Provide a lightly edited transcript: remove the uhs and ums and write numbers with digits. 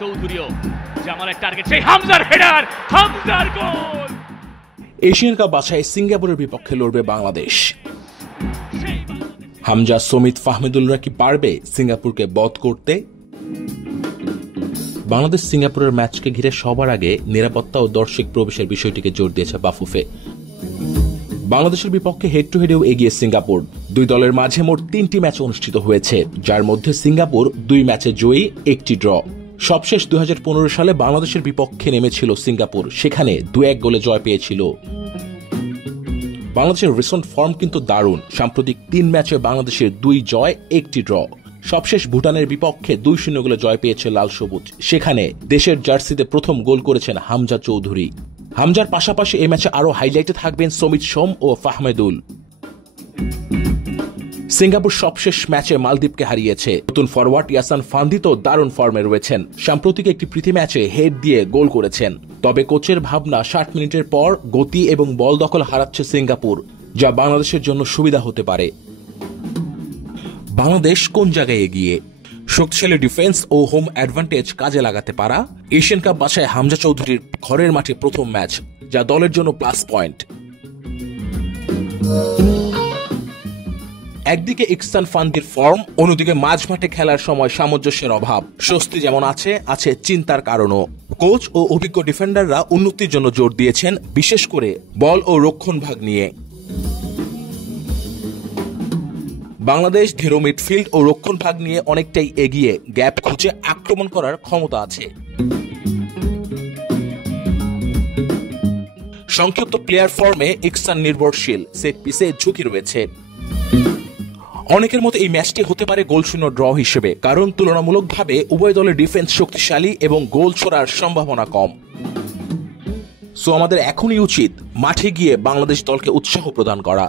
চৌধুরীও জামালের টার্গেট, সেই হামজার হেডার, হামজার গোল। এশিয়ান কাপ বাছাই সিঙ্গাপুরের বিপক্ষে লড়বে বাংলাদেশ। হামজা, সমিত, ফাহমিদুলরা কি পারবে সিঙ্গাপুরকে বধ করতে? বাংলাদেশ সিঙ্গাপুরের ম্যাচকে ঘিরে সবার আগে নিরাপত্তা ও দর্শক প্রবেশের বিষয়টিকে জোর দিয়েছে বাফুফে। বাংলাদেশের বিপক্ষে হেড টু হেডেও এগিয়ে সিঙ্গাপুর। দুই দলের মাঝে মোট 3টি ম্যাচ অনুষ্ঠিত হয়েছে, যার মধ্যে সিঙ্গাপুর 2 ম্যাচে জয়ী, 1টি ড্র। সবশেষ 2015 সালে বাংলাদেশের বিপক্ষে নেমেছিল সিঙ্গাপুর, সেখানে 2-1 গোলে জয় পেয়েছিল। বাংলাদেশের রিসেন্ট ফর্ম কিন্তু দারুণ। সাম্প্রতিক 3 ম্যাচে বাংলাদেশের 2 জয়, 1টি ড্র। সবশেষ ভুটানের বিপক্ষে 2-0 গোলে জয় পেয়েছে লাল সবুজ, সেখানে দেশের জার্সিতে প্রথম গোল করেছেন হামজা চৌধুরী। হামজার পাশাপাশি এই ম্যাচে আরও হাইলাইটে থাকবেন সমিত সোম ও ফাহমেদুল। সিঙ্গাপুর সবশেষ ম্যাচে মালদ্বীপকে হারিয়েছে। নতুন ফরওয়ার্ড ইয়াসান ফান্দি তো দারুণ ফর্মে রয়েছেন। সাম্প্রতিক একটি প্রীতি ম্যাচে হেড দিয়ে গোল করেছেন। তবে কোচের ভাবনা 60 মিনিটের পর গতি এবং বল দখল হারাচ্ছে সিঙ্গাপুর, যা বাংলাদেশের জন্য সুবিধা হতে পারে। বাংলাদেশ কোন জায়গায় এগিয়ে? শক্তিশালী ডিফেন্স ও হোম অ্যাডভান্টেজ কাজে লাগাতে পারা। এশিয়ান কাপ বাছাই হামজা চৌধুরীর ঘরের মাঠে প্রথম ম্যাচ, যা দলের জন্য প্লাস পয়েন্ট। একদিকে ইকসান ফান্দির ফর্ম, অন্যদিকে মাঝ মাঠে খেলার সময় সামঞ্জস্যের অভাব। স্বস্তি যেমন আছে চিন্তার কারণও। কোচ ও অভিজ্ঞ ডিফেন্ডাররা উন্নতির জন্য জোর দিয়েছেন, বিশেষ করে বল ও রক্ষণ ভাগ নিয়ে। বাংলাদেশ ধীর মিডফিল্ড ও রক্ষণ ভাগ নিয়ে অনেকটাই এগিয়ে, গ্যাপ খুঁজে আক্রমণ করার ক্ষমতা আছে। সংক্ষিপ্ত প্লেয়ার ফর্মে ইকসান নির্ভরশীল, সেট পিসে ঝুঁকি রয়েছে। অনেকের মতো এই ম্যাচটি হতে পারে গোলশূন্য ড্র হিসেবে, কারণ তুলনামূলকভাবে উভয় দলের ডিফেন্স শক্তিশালী এবং গোল ছোড়ার সম্ভাবনা কম। সো আমাদের এখনই উচিত মাঠে গিয়ে বাংলাদেশ দলকে উৎসাহ প্রদান করা।